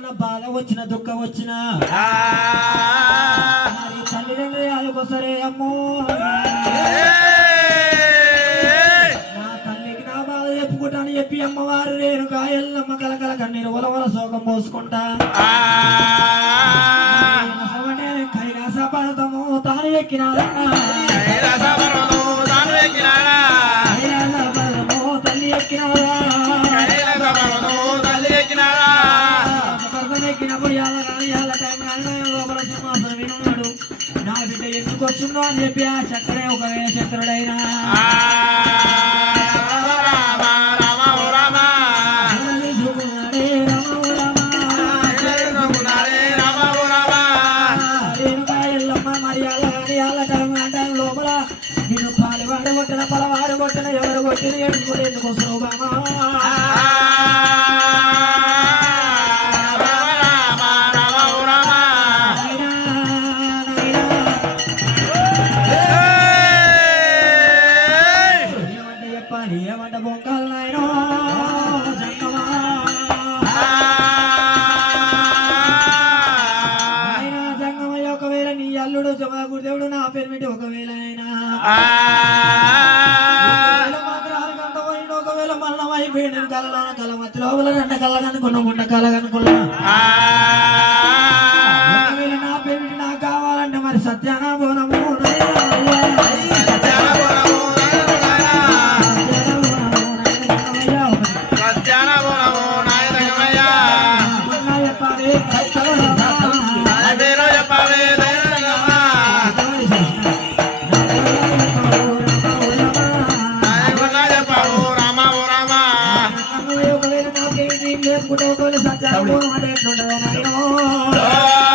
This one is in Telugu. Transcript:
దుఃఖం వచ్చినా. ఆ, మరి తల్లిదండ్రి అదుకోసరే అమ్మో! నా తల్లికి నా బాధ చెప్పుకుంటాను చెప్పి అమ్మవారు నేను కాయల్లమ్మ కలకల కన్నీరు ఉలవల శోకం పోసుకుంటా. కైలాస పడతాము తాను ఎక్కినారన్నా. లోపల సింహాసనం వినున్నాడు నా బిడ్డ ఎందుకు వస్తుందో అని చెప్పి ఆ చక్కరే ఒకవేళ చక్రుడైనా ఆ, రామ రామ ఓ రామ. చూకున్నాడే రమ ఓ రమ. ఏమంటే ఏమంట ఏమంటే బొంకాలు నాయనో? జంగమా జంగమయ్య ఒకవేళ నీ అల్లుడు జమాగురుదేవుడు నా పేరు పెట్టి ఒకవేళ అయినా. ఒకవేళ మాత్రాలు గంట మరణం అయిపోయిన కలలోన కల మధ్య లోపల రెండు కళ్ళ కనుకున్నా ముండ కళ్ళ కనుకున్నా ఒకవేళ నా పేరు నాకు కావాలంటే మరి సత్యానా బోనము జంగమయ్య. సత్యానపురము నాయనమయ్య. అన్నా